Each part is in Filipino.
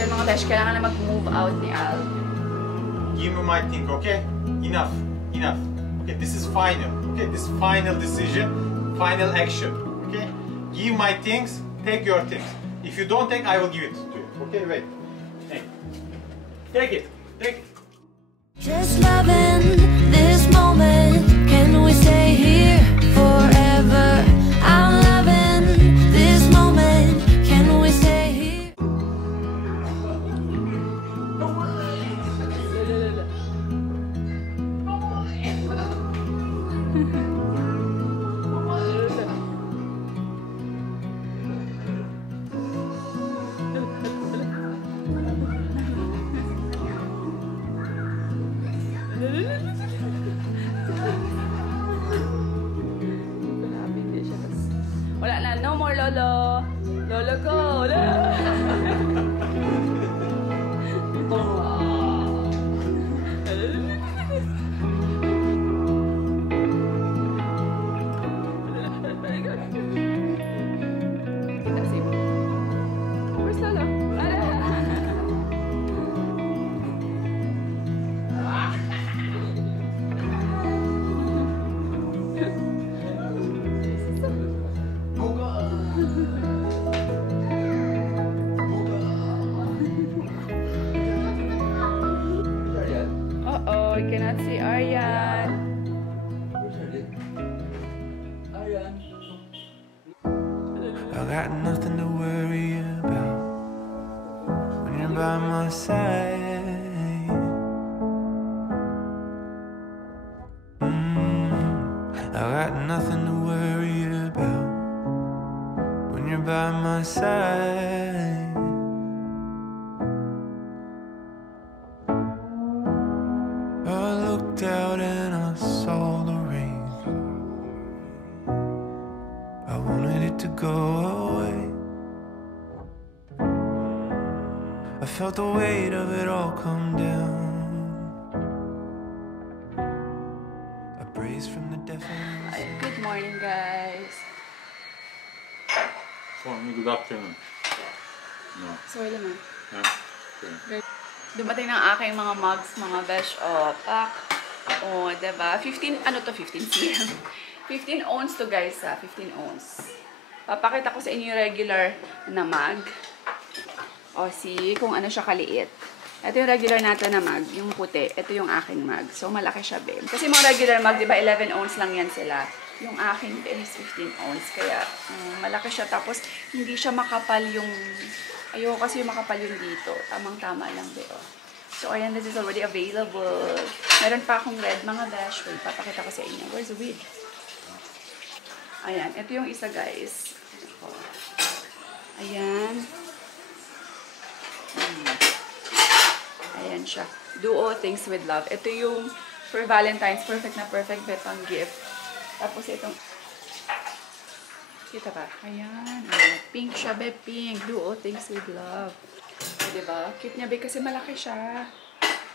So mga besh, kailangan na mag-move out ni Al. Give me my thing, okay? Enough, enough. Okay, this is final. Okay, this final decision, final action. Okay? Give my things, take your things. If you don't take, I will give it to you. Okay, wait. Hey. Take it, take it. Just loving this moment. Can we stay here forever? I'm loving this moment. Can we stay here? Wala na, no more lolo. Lolo ko. Where's lolo? Uh-oh, I cannot see Aryan. I got nothing to worry about when you're by my side. I got nothing to worry about when you're by my side. I looked out and I saw the rain. I wanted it to go away. I felt the weight of it all come down. I braced from the deafening Ay, good morning, guys. For me, good afternoon. No. Sorry naman. Yeah. Okay. Dumating ng aking mga mugs, mga besh. Oh, pack. Oh, diba? 15, ano to? 15 cm. 15 ounce to, guys, ha? 15 ounce. Papakita ko sa inyo yung regular na mug. O, see kung ano siya kaliit. Ito yung regular natin na mug, yung puti. Ito yung aking mug. So, malaki siya, babe. Kasi mga regular mug, diba, 11 ounce lang yan sila. Yung aking is 15 ounce. Kaya, malaki siya. Tapos, hindi siya makapal yung... Ayoko kasi yung makapal yung dito. Tamang-tama lang, babe. So, ayan, this is already available. Meron pa akong red, mga dash. Wait, papakita ko sa inyo. Where's the wig? Ayan, ito yung isa, guys. Ayan. Ayan siya. Do all things with love. Ito yung for Valentine's. Perfect na perfect betang gift. Tapos itong... Kita ba? Ayan. Pink siya, be. Pink. Do all things with love. So, diba? Cute niya, be. Kasi malaki siya.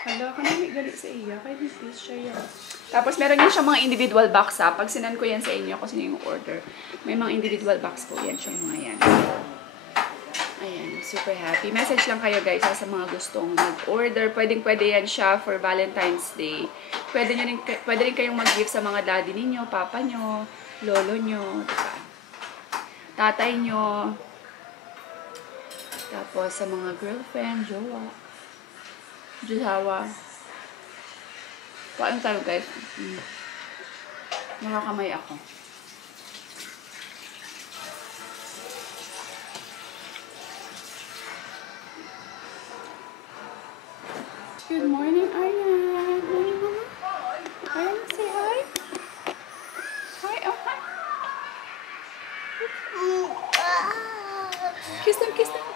Hala, ka namin galit sa iya. Kaya nipis siya yan. Tapos, meron yan siya mga individual box, ha. Pag sinan ko yan sa inyo, kasi yung order. May mga individual box po. Yan siya, mga yan. Ayan, super happy. Message lang kayo, guys, sa mga gustong mag-order. Pwedeng-pwede yan siya for Valentine's Day. Pwede rin kayong mag-gift sa mga daddy ninyo, papa nyo, lolo nyo, diba? Tatay nyo. Tapos, sa mga girlfriend, jowa. Paano tayo, guys? Nakakamay ako. Good morning, Aryan. Morning, Mama. Aryan, say hi. Hi, oh, hi. Kiss them, kiss them.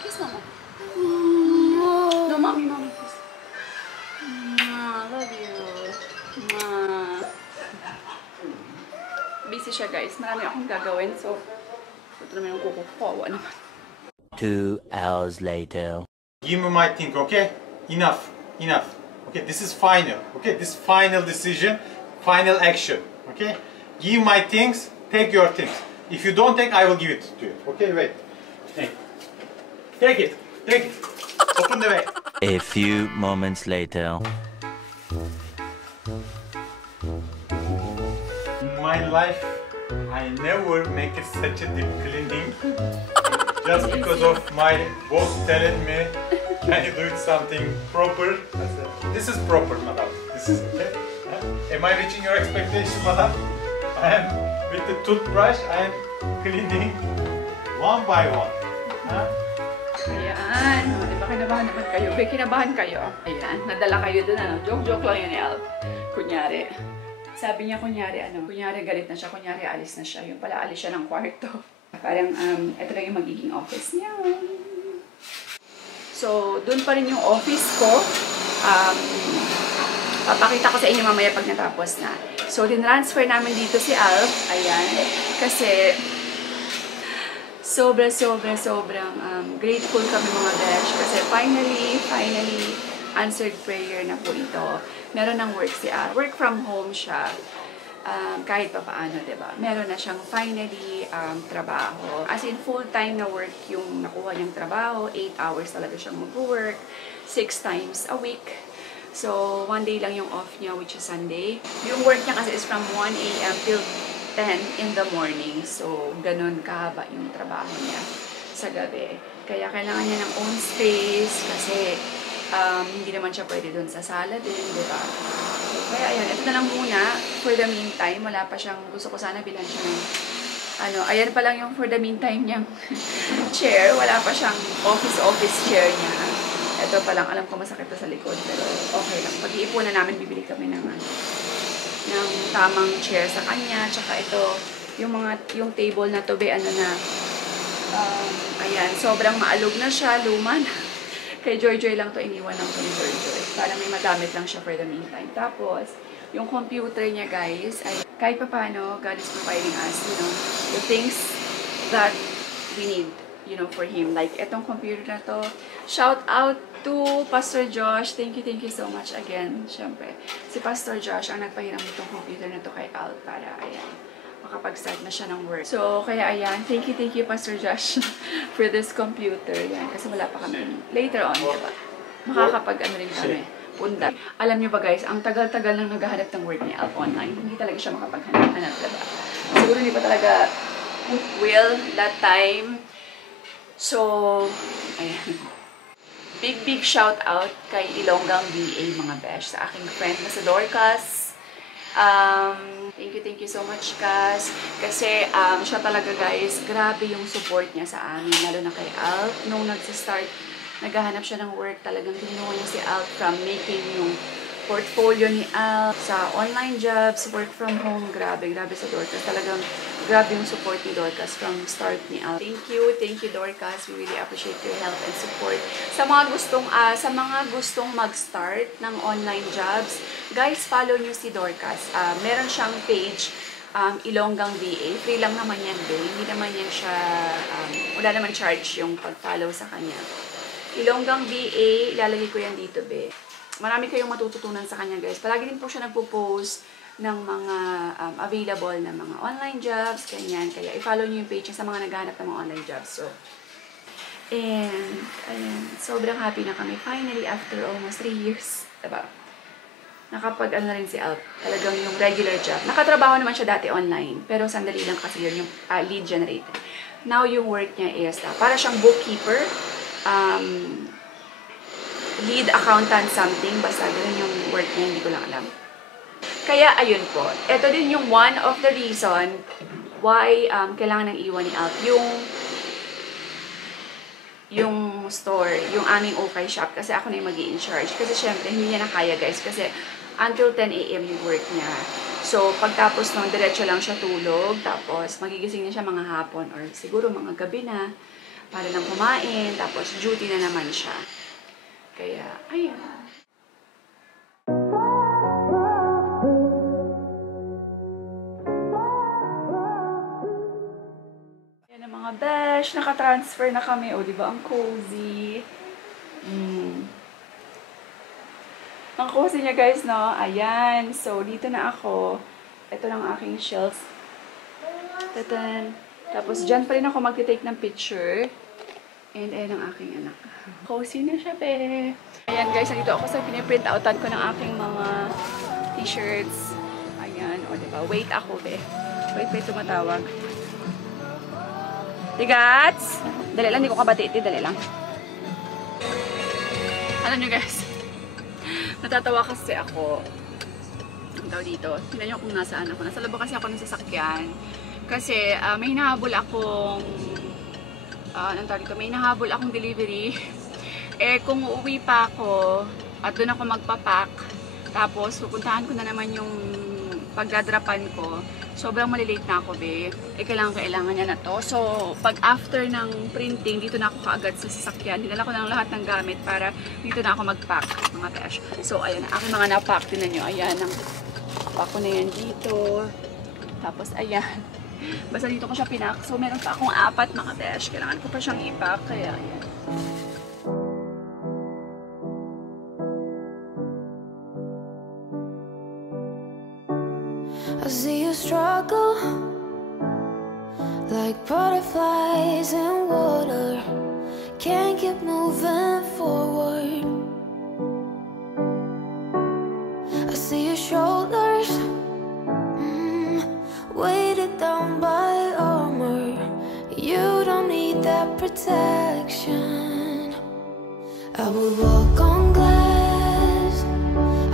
Kiss Mama. No, mommy, kiss. Love you. Busy siya, guys. Marami akong gagawin, so ito naman yung kukukawa naman. 2 hours later. Give me my thing, okay? Enough, enough. Okay, this is final. Okay, this final decision, final action. Okay? Give my things, take your things. If you don't take, I will give it to you. Okay, wait. Hey. Take it. Take it. Open the bag. A few moments later. In my life, I never make it such a deep cleaning. Just because of my boss telling me, can you do it something proper? I said, this is proper, madam. This is okay. Am I reaching your expectation, madam? I am with the toothbrush. I am cleaning one by one. Ayan. O, di ba kinabahan naman kayo? Be, kinabahan kayo. Ayan. Nadala kayo dun, ano? Joke-joke lang yun ni Alp. Kunyari. Sabi niya, kunyari galit na siya, kunyari alis na siya. Yung pala, alis siya ng kwarto. Parang, ito lang yung magiging office niya. So, dun pa rin yung office ko. Papakita ko sa inyo mamaya pag natapos na. So, din-transfer namin dito si Alp. Ayan. Kasi, sobrang grateful kami mga besh. Kasi finally, answered prayer na po ito. Meron ng work si Alp. Work from home siya. Kahit pa paano, diba? Meron na siyang finally trabaho. As in, full-time na work yung nakuha niyang trabaho. 8 hours talaga siyang mag-work. 6 times a week. So, 1 day lang yung off niya, which is Sunday. Yung work niya kasi is from 1 a.m. till 10 in the morning. So, ganun kahaba yung trabaho niya sa gabi. Kaya kailangan niya ng own space kasi hindi naman siya pwede dun sa sala din, di ba? So, kaya ayan, ito na lang muna. For the meantime, wala pa siyang, gusto ko sana bilhan siya ng, ayan pa lang yung for the meantime niyang chair. Wala pa siyang office chair niya. Ito pa lang, alam ko masakit to sa likod, pero okay lang. Pag-iipunan namin, bibili kami ng tamang chair sa kanya. Tsaka ito, yung table na to, ayan, sobrang maalog na siya, luma na. Kay Joy lang to, iniwan lang to ni Joy. Para may magamit lang siya for the meantime. Tapos, yung computer niya, guys, ay kahit pa paano, God is providing us, the things that we need, for Him. Like, etong computer na to, shout out to Pastor Josh. Thank you so much again. Siyempre, si Pastor Josh ang nagpahiram itong computer na to kay Al para, ayan, makapag-start na siya ng work. So, kaya ayan, thank you Pastor Josh for this computer. Yan, kasi wala pa kami later on, diba? Makakapag-ano rin kami. Punta. Alam niyo ba guys, ang tagal-tagal nang naghahanap ng work ni Al online. Hindi talaga siya makapaghanap, diba? Siguro hindi pa talaga will that time. So, ayan. Big shout out kay Ilonggang VA mga besh, sa aking friend na si Dorcas. Thank you so much, Cas. Kasi siya talaga guys, grabe yung support niya sa amin, lalo na kay Alp. Nung nagsa-start, naghahanap siya ng work, talagang tinulungan niya si Alp from making yung portfolio ni Alp sa online jobs, work from home. Grabe sa Dorcas. Talagang grabe yung support ni Dorcas from start ni Alp. Thank you Dorcas. We really appreciate your help and support. Sa mga gustong mag-start ng online jobs, guys, follow nyo si Dorcas. Meron siyang page, Ilonggang VA. Free lang naman yan doon. Hindi naman yan siya, wala naman charge yung pag-follow sa kanya. Ilonggang VA, ilalagay ko yan dito, be. Marami kayong matututunan sa kanya, guys. Palagi din po siya nagpo-post ng mga available na mga online jobs, ganyan. Kaya i-follow niyo yung page niya sa mga naghahanap ng mga online jobs. So, and, ayan, sobrang happy na kami. Finally, after almost 3 years, diba? Nakapag-ano rin si Alp. Talagang yung regular job. Nakatrabaho naman siya dati online. Pero sandali lang kasi yun, yung lead generator. Now, yung work niya is, para siyang bookkeeper, lead accountant something, basta ganun yung work niya, hindi ko lang alam. Kaya, ayun po. Ito din yung one of the reason why kailangan nang iwan ni Alp yung store, yung aming okay shop, kasi ako na yung mag-i-in-charge. Kasi syempre, hindi niya na kaya, guys, kasi until 10 a.m. yung work niya. So, pagtapos nun, diretso lang siya tulog, tapos magigising na siya mga hapon or siguro mga gabi na para nang kumain, tapos duty na naman siya. Kaya, ayun. Yan ang mga besh, nakatransfer na kami. O, diba, ang cozy. Ang cozy niya, guys, no? Ayan. So, dito na ako. Ito lang aking shelves. Tatan. Tapos, dyan pa rin ako magtitake ng picture. And ayan ang aking anak. Cozy na siya, be. Ayan guys, nandito ako sa piniprint outan ko ng aking mga t-shirts. Ayan, o diba? Wait ako, be. Wait, tumatawag. Tigats! Dali lang, hindi ko kabati. Dali lang. Alam nyo guys, natatawa kasi ako. Ang tao dito. Tingnan nyo kung nasaan ako. Nasa labo kasi ako ng sasakyan. Kasi may hinahabol akong anong tawag dito? May hinahabol akong delivery. Eh, kung uuwi pa ako at doon ako magpapak, tapos pupuntahan ko na naman yung pagdadrapan ko, sobrang malilate na ako, be. Eh, kailangan niya na to. So, pag after ng printing, dito na ako kaagad sa sasakyan. Dinala ko na lahat ng gamit para dito na ako mag-pack, mga besh. So, ayan, aking mga na-pack. Tinan nyo, ayan, ang pack ko na yan dito. Tapos, ayan. Basta dito ko siya pinak. So, meron pa akong 4, mga besh. Kailangan ko pa siyang i-pack. Kaya, ayan. I see you struggle like butterflies in water, can't keep moving forward. I see your shoulders weighted down by armor. You don't need that protection. I would walk on glass,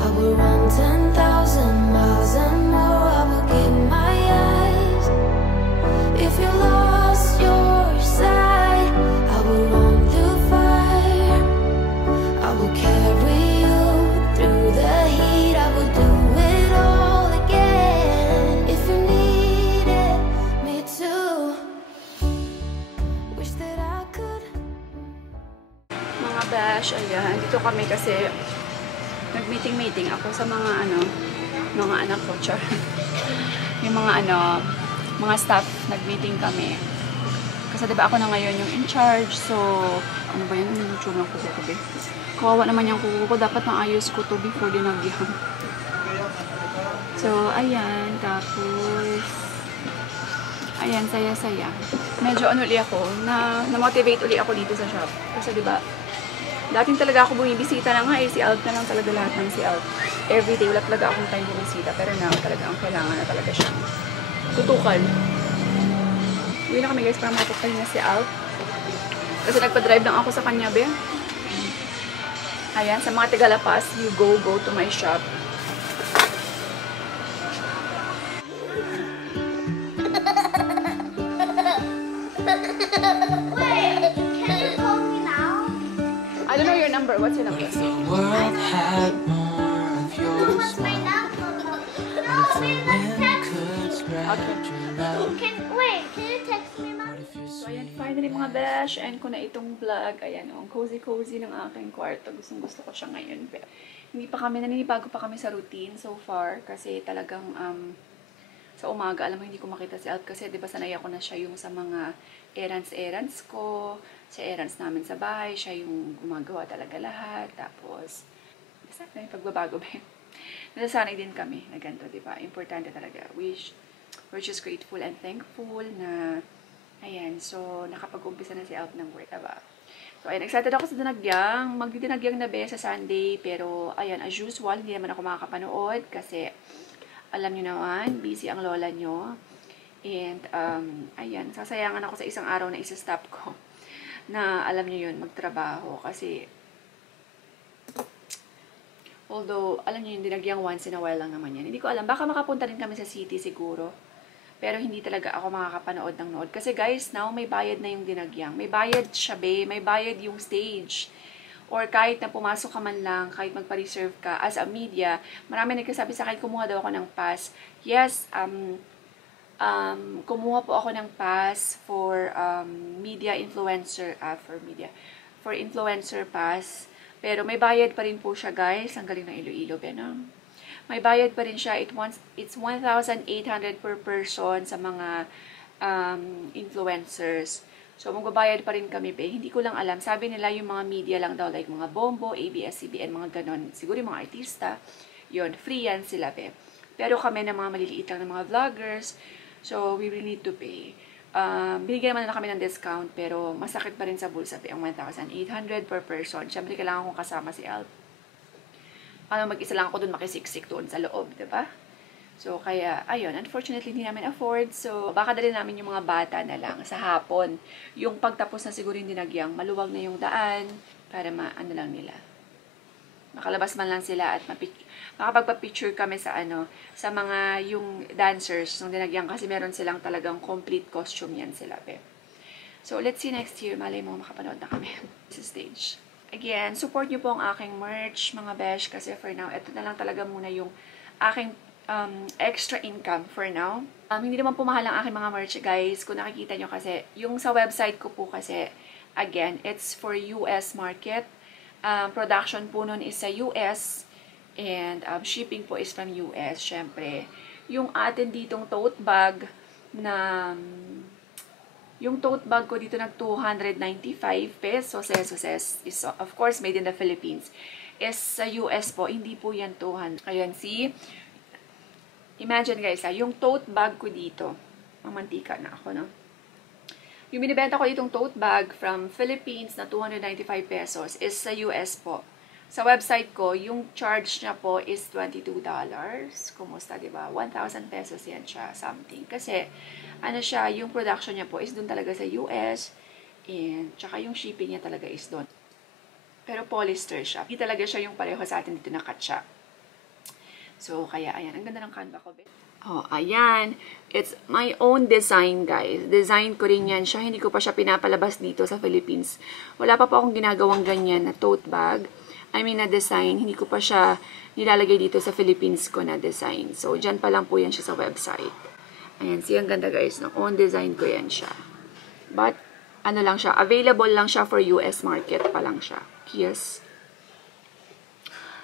I would run 10,000 miles and more. I would give my eyes. If you lost your sight, I would run through fire. I would carry you through the heat. I would do it all again. If you needed me to, wish that I could. Mga bash, ayan. Dito kami kasi nag-meeting ako sa mga mga anak ko, char. Yung mga mga staff, nag-meeting kami. Kasi diba ako na ngayon yung in charge, so ano ba yan? Yung YouTube ng kuko ko, be? Kawawa naman yung kuko ko, dapat maayos ko to before dinagyan. So, ayan, tapos ayan, saya-saya. Medyo uli ako, na-motivate uli ako dito sa shop. Kasi diba, dating talaga ako bumibisita na nga si Alt na lang talaga lahat ng si Alt. Everyday, wala talaga akong time bumisita. Pero now, talaga ang kailangan na talaga siyang tutukan. Uwi na kami guys para matutukan niya si Alt. Kasi nagpa-drive lang ako sa kanya, be. Ayan, sa mga Tagalapas, you go to my shop. Wait, can you call me now? I don't know your number. What's your number? If the world had more of your What's my smile, number? No, if the wait, let's wind text could spread your love, Can you text me, Mom? if you're So, ayan, finally mga besh, and ko na itong vlog. Ayan, ang cozy-cozy ng aking kwarto. Gusto ko siya ngayon. Pero, naninibago pa kami sa routine so far. Kasi talagang, sa umaga, alam mo, hindi ko makita si Alt. Kasi, di ba, sanay ako na siya yung sa mga errands ko. Sa errands namin sa bahay. Siya yung gumagawa talaga lahat. Tapos, basta na yung pagbabago ba yun. Nasasanay din kami na ganito, di ba? Importante talaga. We're just grateful and thankful na ayan, so nakapag-umpisa na si Alt ng work, diba? So ayan, excited ako sa dinagyang. Magdidinagyang na be sa Sunday, pero ayan, as usual, hindi naman ako makakapanood kasi alam nyo naman, busy ang lola nyo. And ayan, sasayangan ako sa isang araw na isa-stop ko na alam nyo yun, magtrabaho kasi although, alam nyo yung dinagyang once in a while lang naman yan. Hindi ko alam, baka makapunta rin kami sa city siguro. Pero hindi talaga ako makakapanood ng nood. Kasi guys, now may bayad na yung dinagyang. May bayad siya, be. May bayad yung stage. Or kahit na pumasok ka man lang, kahit magpa-reserve ka, as a media, marami nagkasabi sa akin, kumuha daw ako ng pass. Yes, kumuha po ako ng pass for media influencer, for influencer pass. Pero may bayad pa rin po siya, guys. Ang galing ng Iloilo, Benang. May bayad pa rin siya. It's 1,800 per person sa mga influencers. So, magbabayad pa rin kami, be. Hindi ko lang alam. Sabi nila yung mga media lang daw, like mga Bombo, ABS-CBN, mga ganon. Siguro yung mga artista. Yun, free yan sila, be. Pero kami na mga maliliit lang ng mga vloggers, so we will need to pay. binigyan naman na kami ng discount, pero masakit pa rin sa bulsa ang 1,800 per person. Siyempre, kailangan kong kasama si Alp. Mag-isa lang ako dun makisiksik doon sa loob, diba? So, kaya, ayun, unfortunately, hindi namin afford. So, baka dali namin yung mga bata na lang sa hapon. Yung pagtapos na siguro yung dinagyang, maluwag na yung daan para ano lang nila. Makalabas man lang sila at makapagpa-picture kami sa sa mga yung dancers ng dinagyang kasi meron silang talagang complete costume yan sila. So, let's see next year. Malay mo, makapanood na kami sa stage. Again, support nyo po ang aking merch, mga besh, kasi for now, ito na lang talaga muna yung aking extra income for now. Hindi naman po mahal ang aking mga merch, guys. Kung nakikita nyo kasi, yung sa website ko po kasi, again, it's for US market. Production po nun is sa US and shipping po is from US, syempre. Yung atin ditong tote bag na yung tote bag ko dito nag 295 pesos is of course made in the Philippines. Is sa US po, hindi po yan 200. Ayan, see? Imagine guys, yung tote bag ko dito, mamantika na ako, no? Yung binibenta ko itong tote bag from Philippines na 295 pesos is sa US po. Sa website ko, yung charge niya po is $22. Kumusta, diba? 1,000 pesos yan siya, something. Kasi, siya, yung production niya po is dun talaga sa US and tsaka yung shipping niya talaga is dun. Pero polyester siya. Hindi talaga siya yung pareho sa atin dito na katsa. So, kaya, ayan. Ang ganda ng Canva ko, babe. Oh, ayan. It's my own design, guys. Design ko rin yan siya. Hindi ko pa siya pinapalabas dito sa Philippines. Wala pa po akong ginagawang ganyan na tote bag. I mean, na design. Hindi ko pa siya nilalagay dito sa Philippines ko na design. So, dyan pa lang po yan siya sa website. Ayan. See, ang ganda, guys. No? Own design ko yan siya. But, lang siya. Available lang siya for US market pa lang siya. Yes.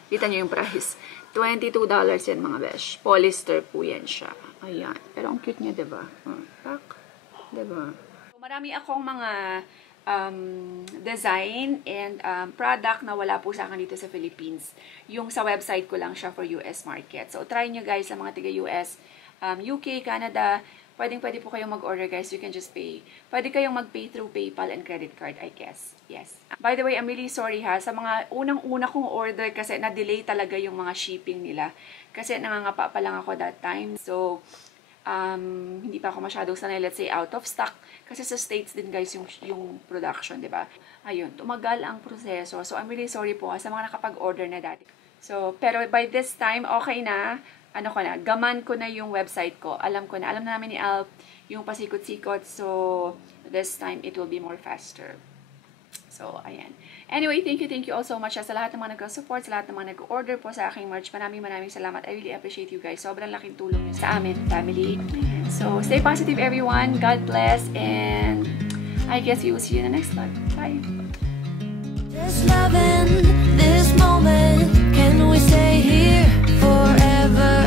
Kita niyo yung price. $22 yan, mga besh. Polyester po yan siya. Ayan. Pero ang cute niya, diba? Tak. Diba? So, marami akong mga design and product na wala po sa akin dito sa Philippines. Yung sa website ko lang siya for US market. So, try nyo guys sa mga tiga-US, UK, Canada. Pwede po kayong mag-order, guys. You can just pay. Pwede kayong mag-pay through PayPal and credit card, I guess. Yes. By the way, I'm really sorry ha. Sa mga unang-una kong order kasi na-delay talaga yung mga shipping nila. Kasi nangangapa pa lang ako that time. So, hindi pa ako masyadong sanay, let's say, out of stock. Kasi sa States din, guys, yung production, di ba? Ayun, tumagal ang proseso. So, I'm really sorry po sa mga nakapag-order na dati. So, pero by this time, okay na. Gaman ko na yung website ko. Alam na namin ni Alp yung pasikot-sikot. So, this time, it will be more faster. So, ayan. Anyway, thank you all so much sa lahat ng mga nag-support, sa lahat ng mga nag-order po sa aking merch. Maraming salamat. I really appreciate you guys. Sobrang laking tulong nyo sa amin, family. So, stay positive everyone. God bless. And I guess we will see you in the next vlog. Bye. Just loving this moment. Can we stay here forever?